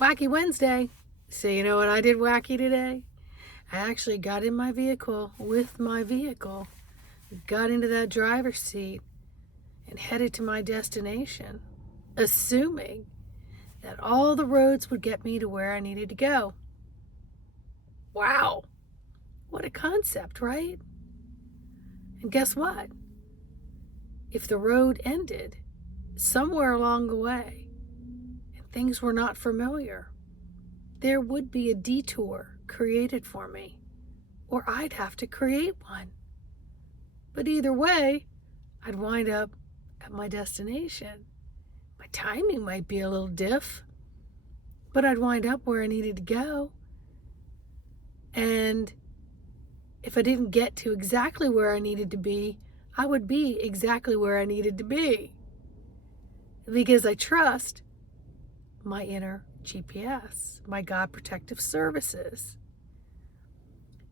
Whacky Wednesday. So you know what I did wacky today? I actually got in my vehicle with my vehicle, got into that driver's seat, and headed to my destination, assuming that all the roads would get me to where I needed to go. Wow, what a concept, right? And guess what? If the road ended somewhere along the way and things were not familiar, there would be a detour created for me, or I'd have to create one. But either way, I'd wind up at my destination. My timing might be a little diff, but I'd wind up where I needed to go. And if I didn't get to exactly where I needed to be, I would be exactly where I needed to be. Because I trust my inner GPS, my God protective services.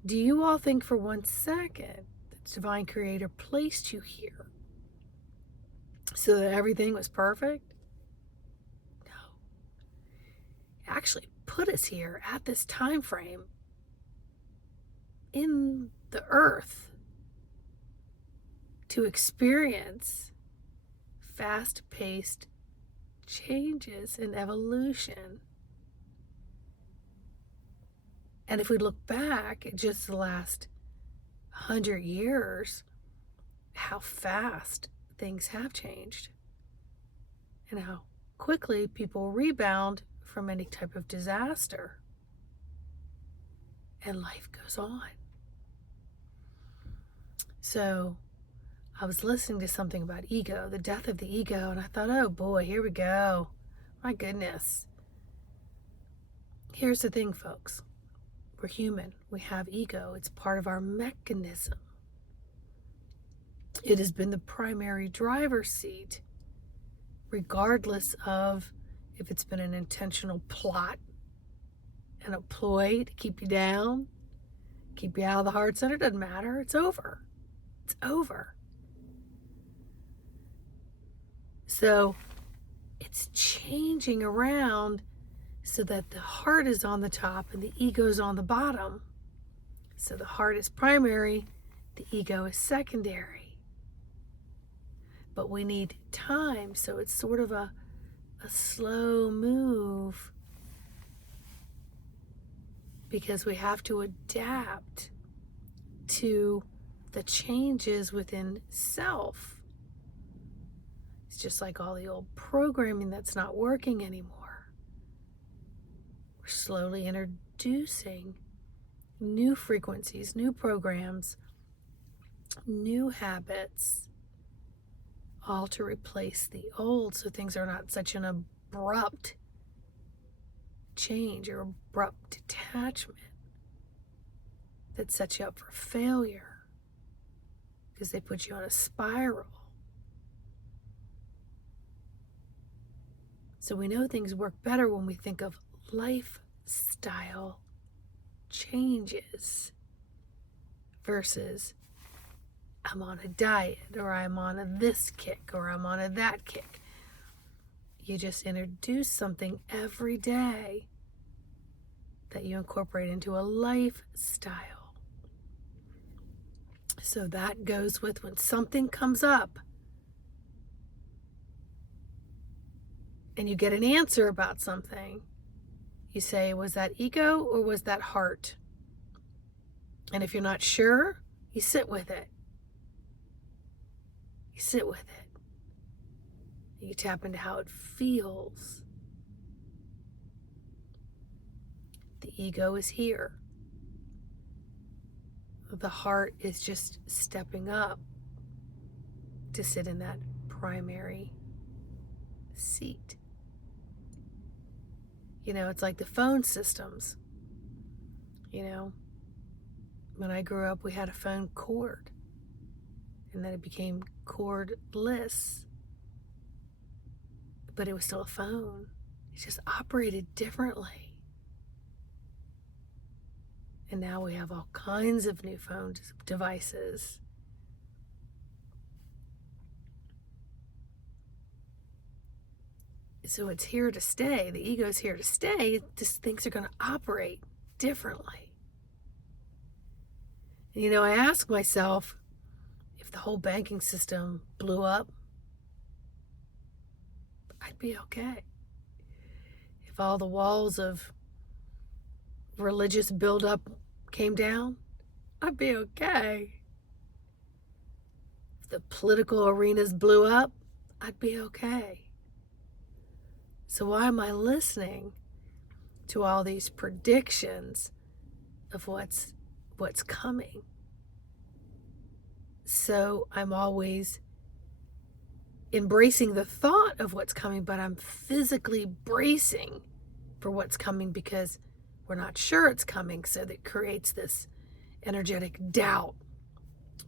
Do you all think for 1 second that Divine Creator placed you here so that everything was perfect? No. He actually put us here at this time frame in the earth to experience fast-paced changes and evolution. And if we look back at just the last 100 years, how fast things have changed and how quickly people rebound from any type of disaster. And life goes on. So I was listening to something about ego, the death of the ego, and I thought, oh boy, here we go. My goodness. Here's the thing, folks. We're human. We have ego. It's part of our mechanism. It has been the primary driver's seat, regardless of if it's been an intentional plot and a ploy to keep you down, keep you out of the heart center. Doesn't matter. It's over. It's over. So it's changing around so that the heart is on the top and the ego is on the bottom. So the heart is primary, the ego is secondary. But we need time, so it's sort of a slow move because we have to adapt to the changes within self. It's just like all the old programming that's not working anymore. We're slowly introducing new frequencies, new programs, new habits, all to replace the old so things are not such an abrupt change or abrupt detachment that sets you up for failure because they put you on a spiral. So we know things work better when we think of lifestyle changes versus I'm on a diet or I'm on a this kick or I'm on a that kick. You just introduce something every day that you incorporate into a lifestyle. So that goes with when something comes up and you get an answer about something, you say, was that ego or was that heart? And if you're not sure, you sit with it. You sit with it. You tap into how it feels. The ego is here. The heart is just stepping up to sit in that primary seat. You know, it's like the phone systems. You know, when I grew up, we had a phone cord, and then it became cordless, but it was still a phone. It just operated differently. And now we have all kinds of new phone devices. So it's here to stay. The ego's here to stay. Just things are going to operate differently. And, I ask myself, if the whole banking system blew up, I'd be okay. If all the walls of religious buildup came down, I'd be okay. If the political arenas blew up, I'd be okay. So why am I listening to all these predictions of what's coming? So I'm always embracing the thought of what's coming, but I'm physically bracing for what's coming because we're not sure it's coming. So that creates this energetic doubt.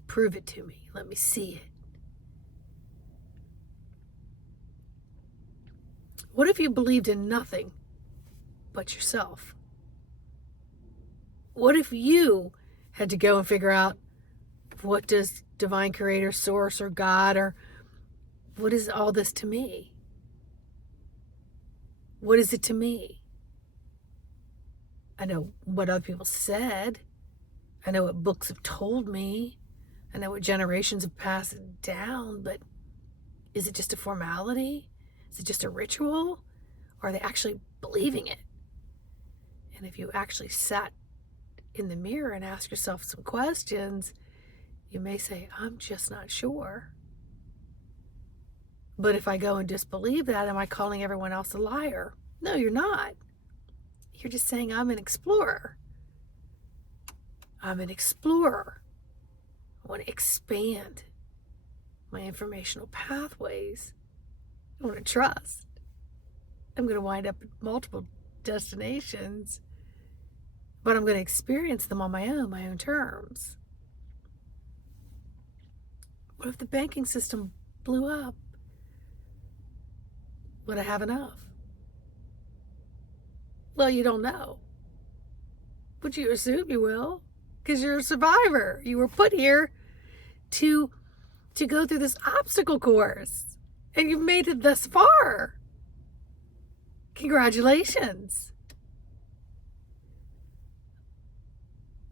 Prove it to me. Let me see it. What if you believed in nothing but yourself? What if you had to go and figure out, what does divine creator, source, or God, or what is all this to me? What is it to me? I know what other people said. I know what books have told me. I know what generations have passed down, but is it just a formality? Is it just a ritual? Or are they actually believing it? And if you actually sat in the mirror and asked yourself some questions, you may say, I'm just not sure. But if I go and disbelieve that, am I calling everyone else a liar? No, you're not. You're just saying I'm an explorer. I'm an explorer. I want to expand my informational pathways. I want to trust. I'm going to wind up at multiple destinations, but I'm going to experience them on my own terms. What if the banking system blew up? Would I have enough? Well, you don't know, but you assume you will, because you're a survivor. You were put here to go through this obstacle course, and you've made it thus far. Congratulations.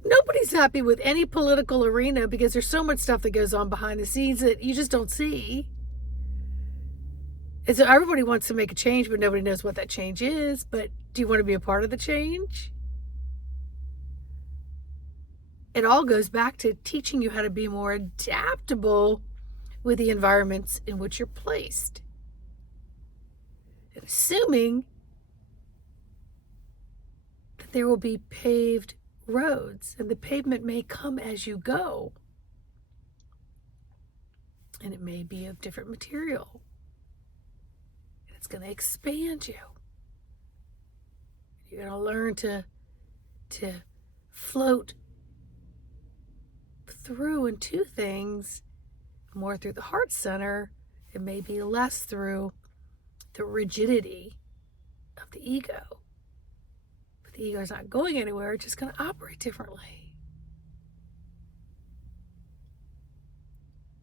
Nobody's happy with any political arena because there's so much stuff that goes on behind the scenes that you just don't see. And so everybody wants to make a change, but nobody knows what that change is. But do you want to be a part of the change? It all goes back to teaching you how to be more adaptable with the environments in which you're placed. And assuming that there will be paved roads, and the pavement may come as you go. And it may be of different material. And it's going to expand you. You're going to learn to float through and to things more through the heart center. It may be less through the rigidity of the ego. But the ego is not going anywhere. It's just going to operate differently.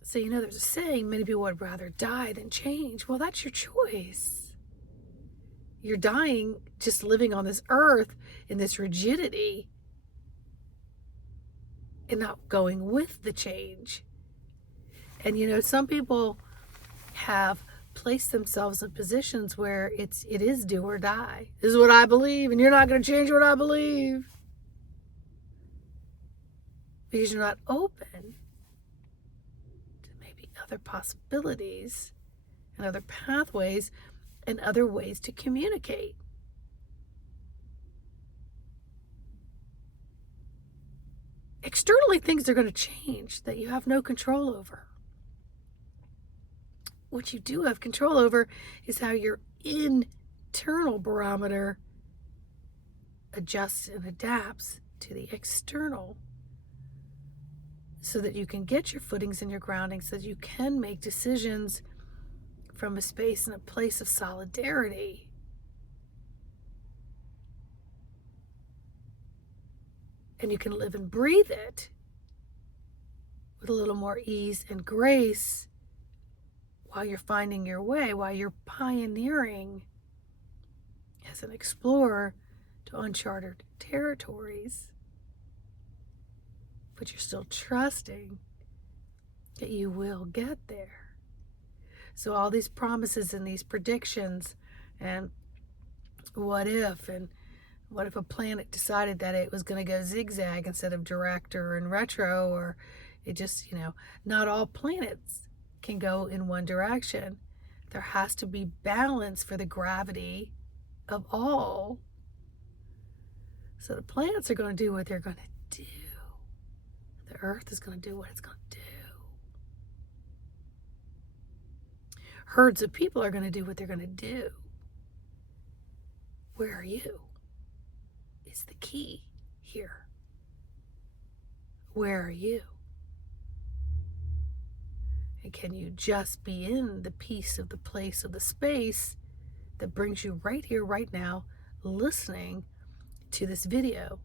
So there's a saying, many people would rather die than change. Well, that's your choice. You're dying just living on this earth in this rigidity and not going with the change. And some people have placed themselves in positions where it is do or die. This is what I believe, and you're not going to change what I believe. Because you're not open to maybe other possibilities and other pathways and other ways to communicate. Externally, things are going to change that you have no control over. What you do have control over is how your internal barometer adjusts and adapts to the external, so that you can get your footings and your grounding, so that you can make decisions from a space and a place of solidarity. And you can live and breathe it with a little more ease and grace while you're finding your way, while you're pioneering as an explorer to uncharted territories. But you're still trusting that you will get there. So all these promises and these predictions and what if a planet decided that it was going to go zigzag instead of direct or in retro, or it just, not all planets can go in one direction. There has to be balance for the gravity of all. So the planets are going to do what they're going to do. The Earth is going to do what it's going to do. Herds of people are going to do what they're going to do. Where are you? Is the key here. Where are you? And can you just be in the piece of the place of the space that brings you right here, right now, listening to this video?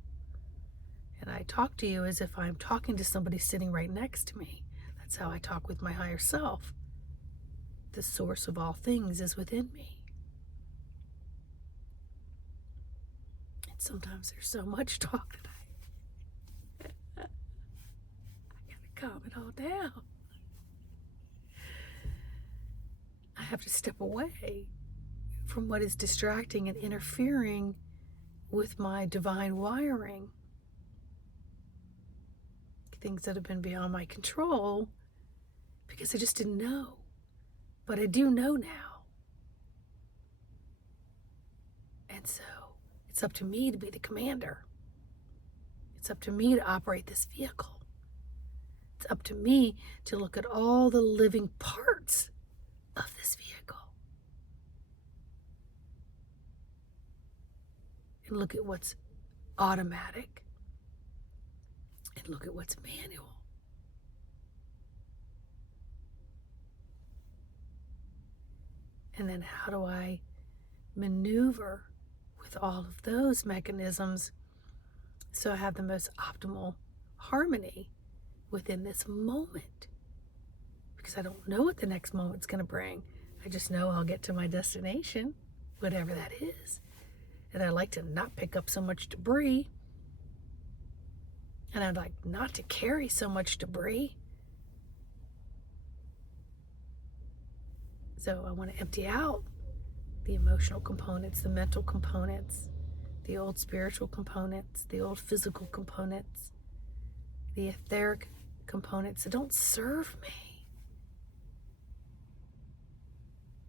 And I talk to you as if I'm talking to somebody sitting right next to me. That's how I talk with my higher self. The source of all things is within me. And sometimes there's so much talk that I gotta calm it all down. I have to step away from what is distracting and interfering with my divine wiring. Things that have been beyond my control because I just didn't know. But I do know now. And so it's up to me to be the commander. It's up to me to operate this vehicle. It's up to me to look at all the living parts of this vehicle. And look at what's automatic. And look at what's manual. And then how do I maneuver with all of those mechanisms so I have the most optimal harmony within this moment? Because I don't know what the next moment's going to bring. I just know I'll get to my destination, whatever that is. And I like to not pick up so much debris. And I'd like not to carry so much debris. So I want to empty out the emotional components, the mental components, the old spiritual components, the old physical components, the etheric components that don't serve me.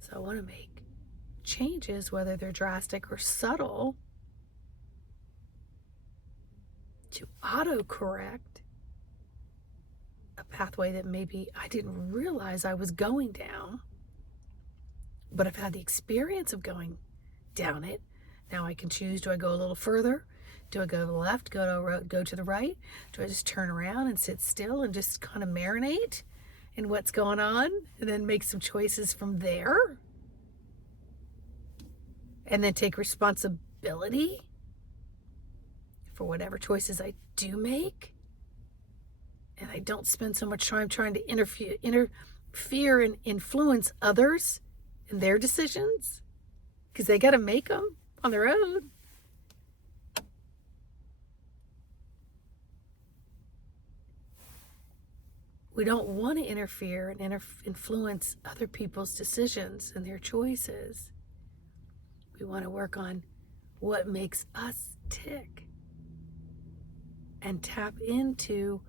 So I want to make changes, whether they're drastic or subtle, to auto-correct a pathway that maybe I didn't realize I was going down, but I've had the experience of going down it. Now I can choose, do I go a little further? Do I go to the left, go to the right? Do I just turn around and sit still and just kind of marinate in what's going on and then make some choices from there? And then take responsibility for whatever choices I do make, and I don't spend so much time trying to interfere and influence others in their decisions, because they got to make them on their own. We don't want to interfere and influence other people's decisions and their choices. We want to work on what makes us tick and tap into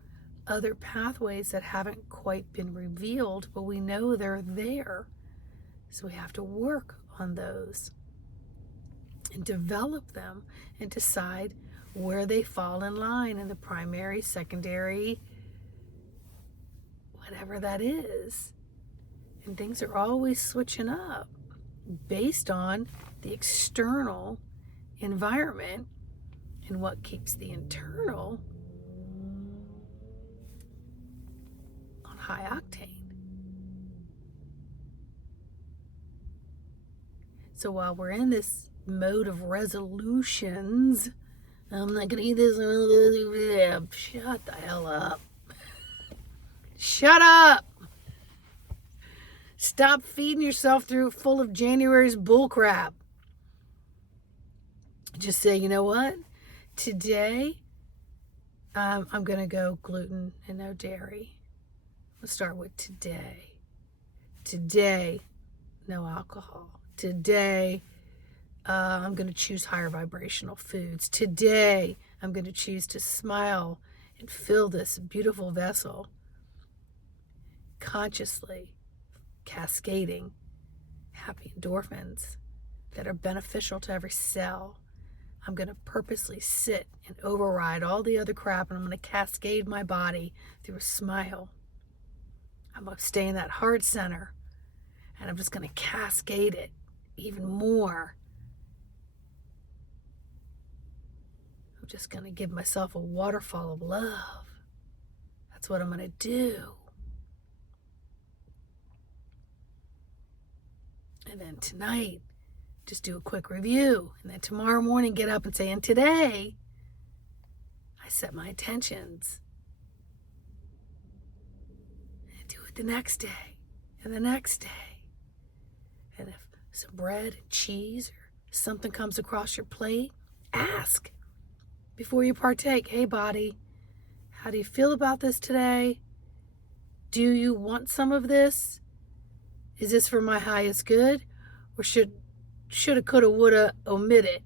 other pathways that haven't quite been revealed, but we know they're there. So we have to work on those and develop them and decide where they fall in line in the primary, secondary, whatever that is. And things are always switching up based on the external environment and what keeps the internal on high octane. So while we're in this mode of resolutions, I'm not gonna eat this. Shut the hell up. Shut up. Stop feeding yourself full of January's bullcrap. Just say, you know what? Today, I'm going to go gluten and no dairy. Let's start with today. Today, no alcohol. Today, I'm going to choose higher vibrational foods. Today, I'm going to choose to smile and fill this beautiful vessel consciously, cascading happy endorphins that are beneficial to every cell. I'm going to purposely sit and override all the other crap, and I'm going to cascade my body through a smile. I'm going to stay in that heart center, and I'm just going to cascade it even more. I'm just going to give myself a waterfall of love. That's what I'm going to do. And then tonight, just do a quick review. And then tomorrow morning, get up and say, and today, I set my intentions. And do it the next day, and the next day. And if some bread and cheese or something comes across your plate, ask before you partake, hey body, how do you feel about this today? Do you want some of this? Is this for my highest good? Or shoulda, coulda, woulda, omit it?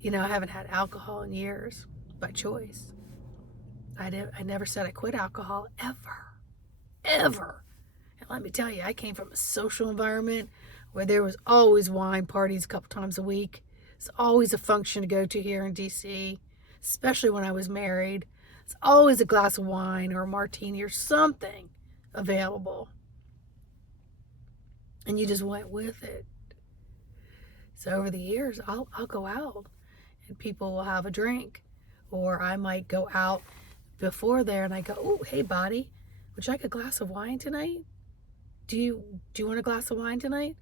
You know, I haven't had alcohol in years by choice. I never said I quit alcohol, ever. And let me tell you, I came from a social environment where there was always wine parties a couple times a week. It's always a function to go to here in DC, especially when I was married. It's always a glass of wine or a martini or something available. And you just went with it. So over the years, I'll go out and people will have a drink. Or I might go out before there and I go, oh, hey, body, would you like a glass of wine tonight? Do you want a glass of wine tonight?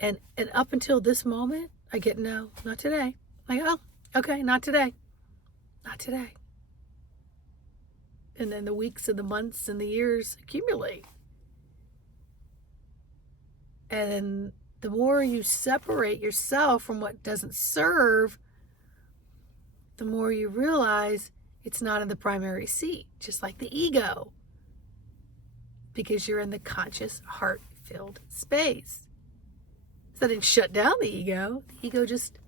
And up until this moment, I get, no, not today. I'm like, oh, okay, not today. Not today. And then the weeks and the months and the years accumulate. And then the more you separate yourself from what doesn't serve, the more you realize it's not in the primary seat, just like the ego, because you're in the conscious, heart-filled space. So that didn't shut down the ego. The ego just,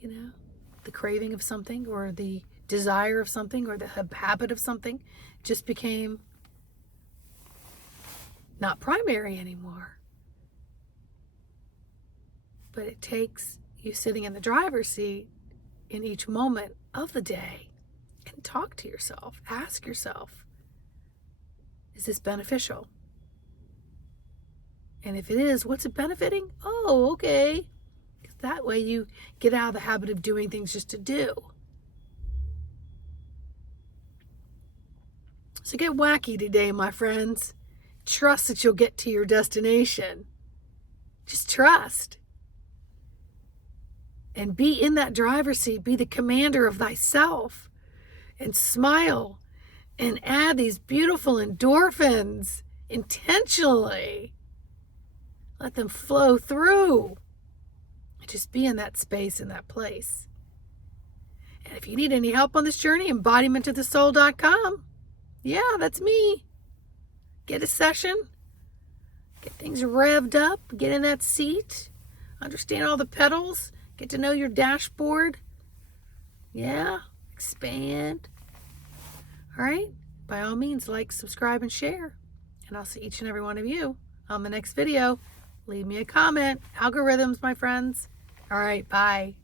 the craving of something or the desire of something or the habit of something just became not primary anymore. But it takes you sitting in the driver's seat in each moment of the day and talk to yourself. Ask yourself, is this beneficial? And if it is, what's it benefiting? Oh, okay. Because that way you get out of the habit of doing things just to do. So get wacky today, my friends. Trust that you'll get to your destination. Just trust. And be in that driver's seat. Be the commander of thyself. And smile. And add these beautiful endorphins intentionally. Let them flow through. And just be in that space, in that place. And if you need any help on this journey, embodimentofthesoul.com. Yeah, that's me. Get a session. Get things revved up. Get in that seat. Understand all the pedals. Get to know your dashboard. Yeah, expand. All right. By all means, like, subscribe, and share. And I'll see each and every one of you on the next video. Leave me a comment. Algorithms, my friends. All right. Bye.